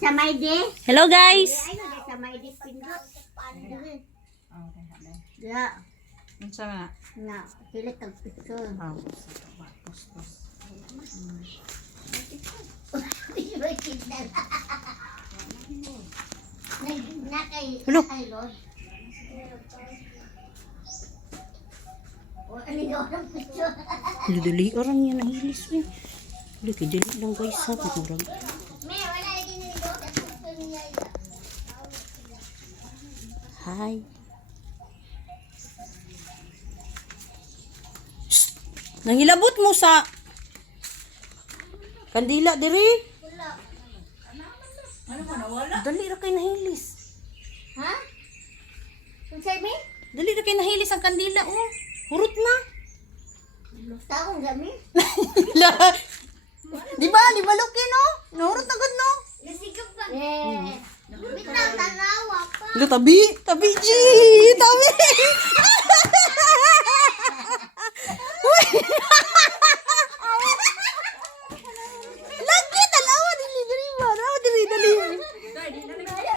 Sa may di. Hello guys. Ay, sa may di pindot. Ya, Unsa na? na kilit ang piso. Ah, Hello. Dili orang yan nahilis eh. Dili lang guys ha. Pagurang. Hi. Shh! Nangilabot mo sa kandila diri. Dali ra kay nahilis. Ha? Unsay mi? Dali ra kay nahilis ang kandila oh. Hurot na. Taong gami. Di ba? Di ba Lucky no? Nahurot na gud no? Nasigap ba? Eh. Bitaw tanawa pa. Lo tabi, tabi G, tabi. Uy. Lucky.